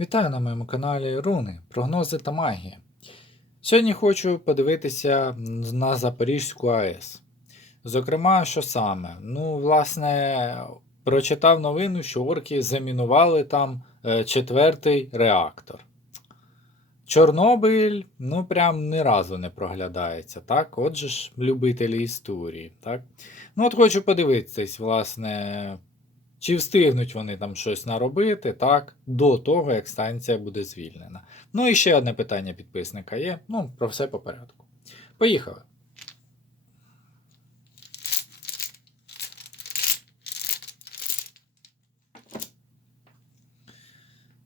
Вітаю на моєму каналі Руни, прогнози та магія. Сьогодні хочу подивитися на Запорізьку АЕС. Зокрема, що саме? Ну, власне, прочитав новину, що орки замінували там е, четвертий реактор. Чорнобиль, ну, прям ні разу не проглядається, так? Отже ж, любителі історії, так? Ну, от хочу подивитись, власне, чи встигнуть вони там щось наробити, так, до того, як станція буде звільнена. Ну і ще одне питання підписника є. Ну, про все по порядку. Поїхали.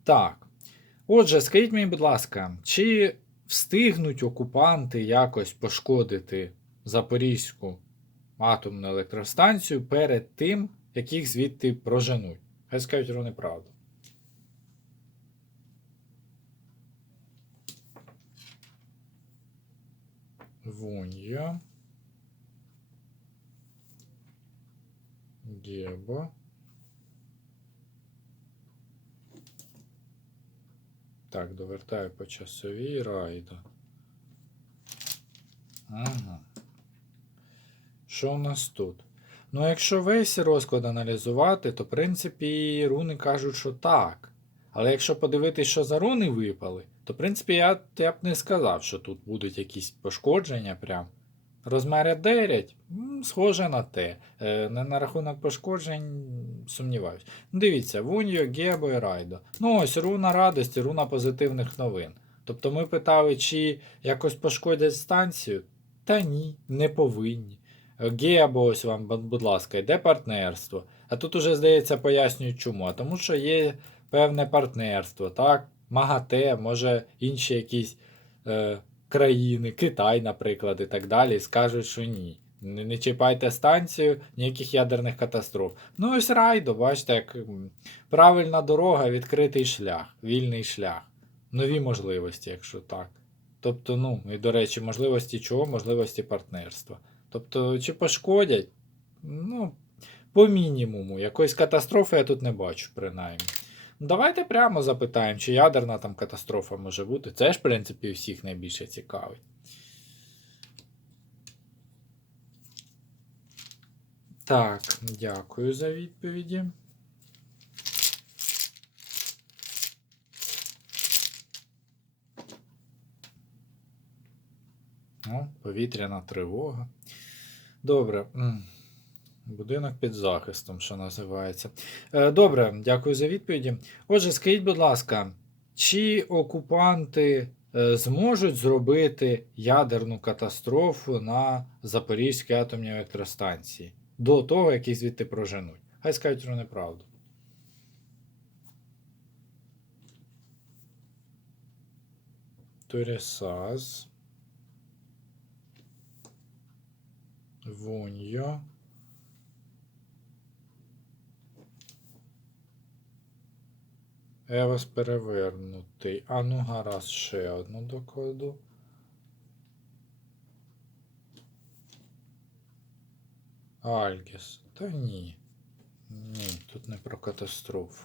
Так. Отже, скажіть мені, будь ласка, чи встигнуть окупанти якось пошкодити Запорізьку атомну електростанцію перед тим, як їх звідти проженуть? Хай скажуть вони правду. Вунья. Геба. Так, довертаю по часовій райда. Ага. Що у нас тут? Ну, якщо весь розклад аналізувати, то в принципі руни кажуть, що так. Але якщо подивитись, що за руни випали, то в принципі я, я б не сказав, що тут будуть якісь пошкодження прям. Розмери 9, схоже на те. Е, не на рахунок пошкоджень сумніваюсь. Дивіться, Вуньо, Гебо і Райдо. Ну ось руна радості, руна позитивних новин. Тобто ми питали, чи якось пошкодять станцію? Та ні, не повинні. Гебо, ось вам, будь ласка, йде партнерство. А тут уже, здається, пояснюють чому. А тому що є певне партнерство, так? МАГАТЕ, може інші якісь е, країни, Китай, наприклад, і так далі, скажуть, що ні. Не, не чіпайте станцію, ніяких ядерних катастроф. Ну ось райдо, бачите, як правильна дорога, відкритий шлях, вільний шлях, нові можливості, якщо так. Тобто, ну, і до речі, можливості чого? Можливості партнерства. Тобто, чи пошкодять? Ну, по мінімуму. Якоїсь катастрофи я тут не бачу, принаймні. Ну, Давайте прямо запитаємо, чи ядерна там катастрофа може бути. Це ж, в принципі, всіх найбільше цікавить. Так, дякую за відповіді. О, повітряна тривога. Добре. Будинок під захистом, що називається. Е, Добре, дякую за відповіді. Отже, скажіть, будь ласка, чи окупанти е, зможуть зробити ядерну катастрофу на Запорізькій атомній електростанції до того, як їх звідти проженуть? Хай скажуть про неправду. Туресаз. Вуньо. Евас перевернутий. А ну гаразд, ще одну докладу. Альгіс. Та ні. Ні, тут не про катастрофу.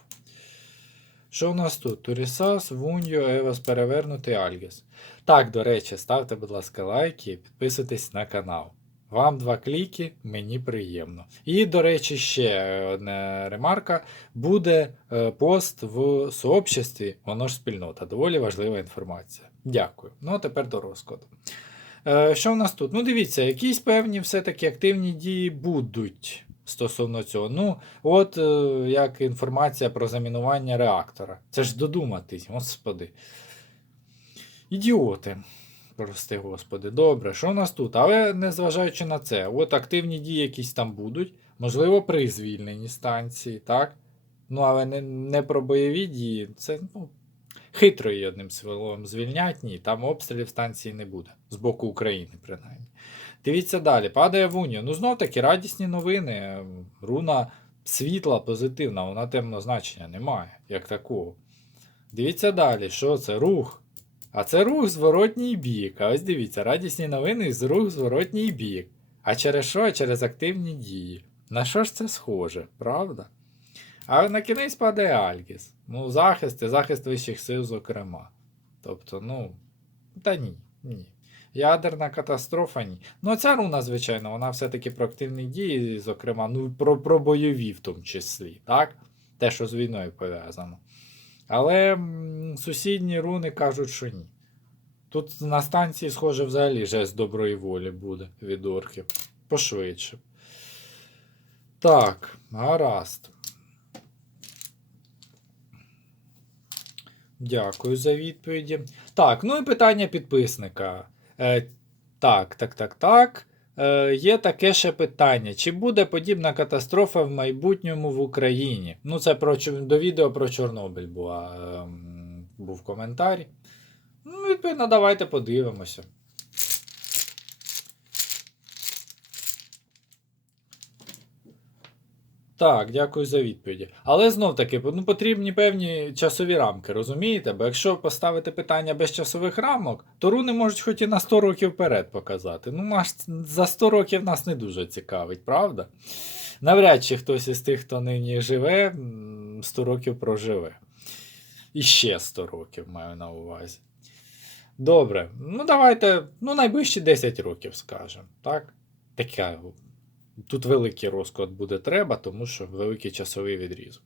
Що у нас тут? Турісас, Вуньо, Евас перевернутий Альгіс. Так, до речі, ставте, будь ласка, лайки і підписуйтесь на канал. Вам два кліки, мені приємно. І, до речі, ще одна ремарка. Буде е, пост в сообществі, воно ж спільнота. Доволі важлива інформація. Дякую. Ну, а тепер до розкладу. Е, Що в нас тут? Ну, дивіться, якісь певні все-таки активні дії будуть стосовно цього. Ну, от е, як інформація про замінування реактора. Це ж додуматись, господи. Ідіоти. Прости, господи, добре, що у нас тут? Але незважаючи на це, от активні дії якісь там будуть, можливо, при звільненні станції, так? Ну, але не, не про бойові дії, це ну, хитро її одним словом звільнять, ні, там обстрілів станції не буде. З боку України, принаймні. Дивіться далі, падає Вуньо. Ну, знов таки, радісні новини. Руна світла, позитивна, вона темного значення немає, як такого. Дивіться далі, що це? Рух. А це рух зворотній бік. А ось дивіться, радісні новини з рух зворотній бік. А через що? Через активні дії. На що ж це схоже, правда? А на кінець падає Альгіс. Ну, захист і захист вищих сил, зокрема. Тобто, ну. Та ні, ні. Ядерна катастрофа ні. Ну, ця руна, звичайно, вона все-таки про активні дії, зокрема, ну, про, про бойові в тому числі, так? Те, що з війною пов'язано. Але сусідні руни кажуть, що ні. Тут на станції, схоже, взагалі жест доброї волі буде від орків. Пошвидше. Так, гаразд. Дякую за відповіді. Так, ну і питання підписника. Е, так, так, так, так. Е, є таке ще питання: чи буде подібна катастрофа в майбутньому в Україні? Ну, це про, до відео про Чорнобиль була, ем, був коментар. Ну, відповідно, давайте подивимося. Так, дякую за відповіді. Але знов таки, ну, потрібні певні часові рамки, розумієте? Бо якщо поставити питання без часових рамок, то руни можуть хоч і на 100 років вперед показати. Ну, нас за 100 років нас не дуже цікавить, правда? Навряд чи хтось із тих, хто нині живе, 100 років проживе. І ще 100 років маю на увазі. Добре, ну давайте, ну, найближчі 10 років скажемо, так? Така Тут великий розклад буде треба, тому що великий часовий відрізок.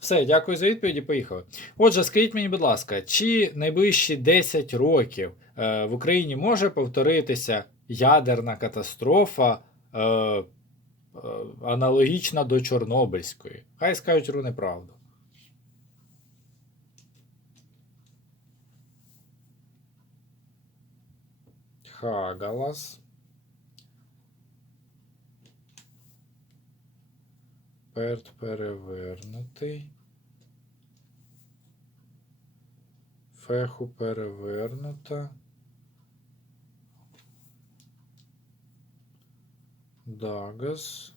Все, дякую за відповіді. Поїхали. Отже, скажіть мені, будь ласка, чи найближчі 10 років е, в Україні може повторитися ядерна катастрофа е, е, аналогічна до Чорнобильської? Хай скажуть руни правду. Хагалас. Перт перевернутий. Феху перевернута. Дагас.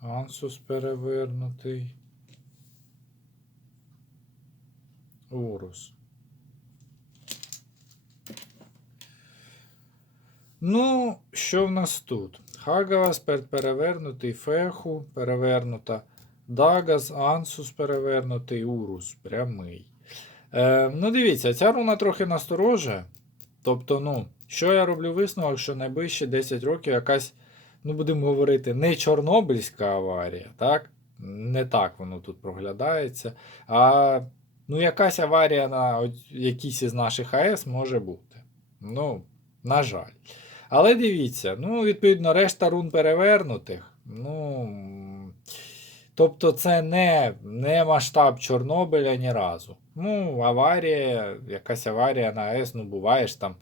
Ансус перевернутий. Урус. Ну, що в нас тут? Хагавас пер- перевернутий, Феху перевернута, Дагас, Ансус перевернутий, Урус прямий. Е, ну, дивіться, ця руна трохи насторожує. Тобто, ну, що я роблю висновок, що найближчі 10 років якась, ну, будемо говорити, не Чорнобильська аварія, так? Не так воно тут проглядається. А ну, якась аварія на якійсь із наших АЕС може бути. Ну, на жаль. Але дивіться, ну, відповідно, решта рун перевернутих. Ну, тобто, це не, не масштаб Чорнобиля ні разу. Ну, аварія, якась аварія на АЕС, ну, буває ж там.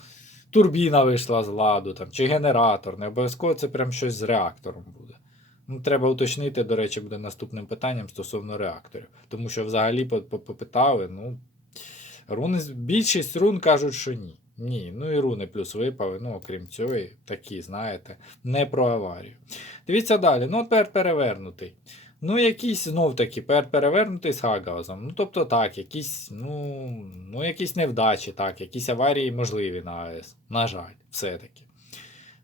Турбіна вийшла з ладу, там, чи генератор. Не обов'язково це прям щось з реактором буде. Ну, треба уточнити, до речі, буде наступним питанням стосовно реакторів. Тому що взагалі по- по- попитали, ну. Руни, більшість рун кажуть, що ні. Ні, ну і руни плюс випали, ну, окрім цього, такі, знаєте, не про аварію. Дивіться далі. Ну, тепер перевернутий. Ну, якийсь знов таки перевернутий з Хагаузом. Ну, тобто так, якісь, ну, ну, якісь невдачі, так, якісь аварії можливі на АЕС. На жаль, все-таки.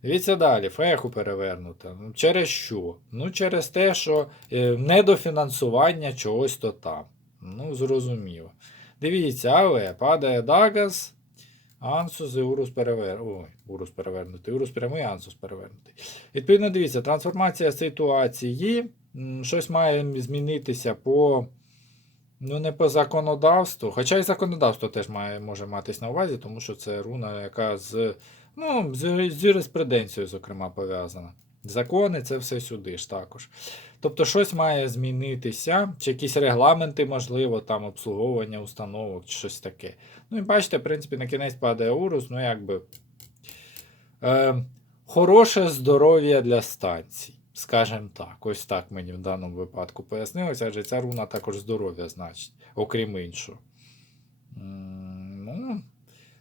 Дивіться далі, феху перевернута. Ну, через що? Ну, через те, що е, недофінансування чогось то там. Ну, зрозуміло. Дивіться, але падає Дагас, Ансус і Урус перевер... Урус перевернутий. Урус прямий, Ансус перевернутий. Відповідно, дивіться, трансформація ситуації. Щось має змінитися по. Ну, не по законодавству. Хоча і законодавство теж має, може матись на увазі, тому що це руна, яка з, ну, з, з юриспруденцією, зокрема, пов'язана. Закони це все сюди ж також. Тобто щось має змінитися, чи якісь регламенти, можливо, там обслуговування установок, чи щось таке. Ну і бачите, в принципі, на кінець падає урус, ну якби. Е, хороше здоров'я для станцій. Скажем так, ось так мені в даному випадку пояснилося, адже ця руна також здоров'я значить, окрім іншого.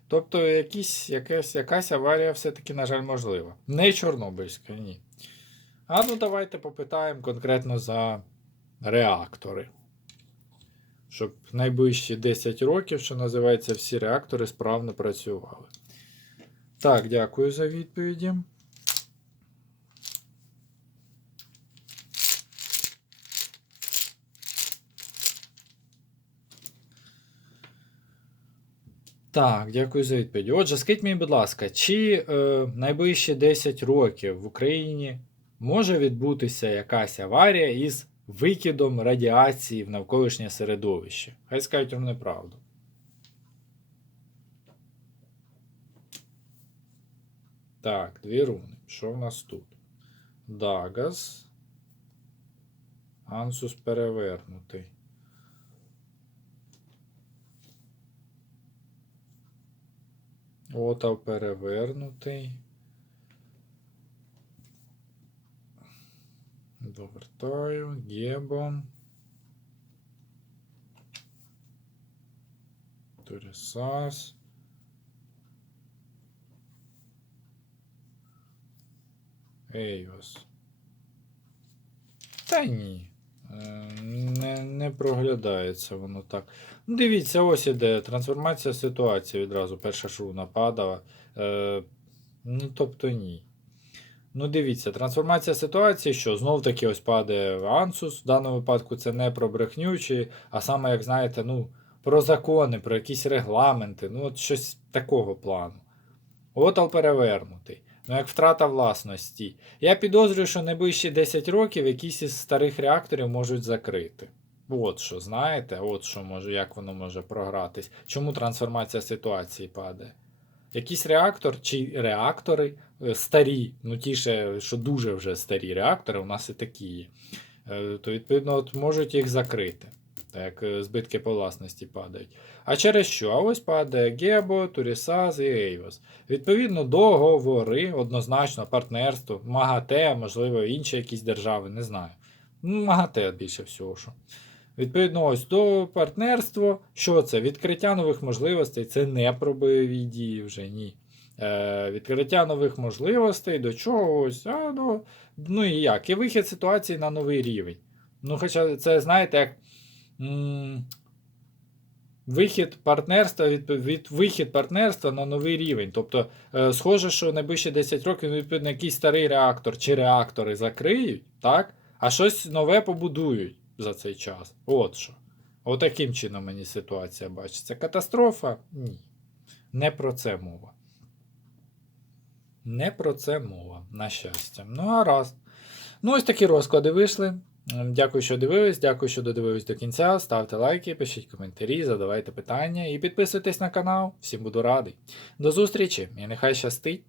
Тобто, якісь, якась, якась аварія все-таки, на жаль, можлива. Не Чорнобильська, ні. А ну давайте попитаємо конкретно за реактори. Щоб найближчі 10 років, що називається, всі реактори справно працювали. Так, дякую за відповіді. Так, дякую за відповідь. Отже, скажіть мені, будь ласка, чи е, найближчі 10 років в Україні може відбутися якась аварія із викидом радіації в навколишнє середовище? Хай скажуть вам неправду. Так, дві руни. Що в нас тут? Дагас. Ансус перевернутий. Отав перевернутий. Довертаю. Гебон. Турісас. Ейвас. Та ні. Не, проглядається воно так. Ну, дивіться, ось іде трансформація ситуації відразу. Перша ж руна падала. Е, ну, тобто ні. Ну, дивіться, трансформація ситуації, що знов таки ось падає Ансус. В даному випадку це не про брехню, чи, а саме, як знаєте, ну, про закони, про якісь регламенти, ну, от щось такого плану. Отал перевернутий. Ну, як втрата власності. Я підозрюю, що найближчі 10 років якісь із старих реакторів можуть закрити. От що, знаєте, от що може, як воно може програтись. Чому трансформація ситуації падає? Якийсь реактор чи реактори е, старі, ну ті ще, що дуже вже старі реактори, у нас і такі є. Е, То, відповідно, от можуть їх закрити. Так е, збитки по власності падають. А через що? А ось падає Гебо, Турісаз і Ейвос. Відповідно, договори, однозначно, партнерство, МАГАТЕ, можливо, інші якісь держави, не знаю. Ну, МАГАТЕ більше всього. що. Відповідно, ось до партнерства. Що це? Відкриття нових можливостей це не про бойові дії вже ні. Е, відкриття нових можливостей до чогось, а до. Ну і як? І вихід ситуації на новий рівень. Ну, хоча це, знаєте, як. м, Вихід партнерства від, від вихід партнерства на новий рівень. Тобто, е, схоже, що найближчі 10 років, ну, відповідно, якийсь старий реактор чи реактори закриють, так? а щось нове побудують за цей час. От що. Отаким чином мені ситуація бачиться. Катастрофа? Ні. Не про це мова. Не про це мова, на щастя. Ну, гаразд. Ну, ось такі розклади вийшли. Дякую, що дивились, дякую, що додивились до кінця. Ставте лайки, пишіть коментарі, задавайте питання і підписуйтесь на канал. Всім буду радий. До зустрічі і нехай щастить!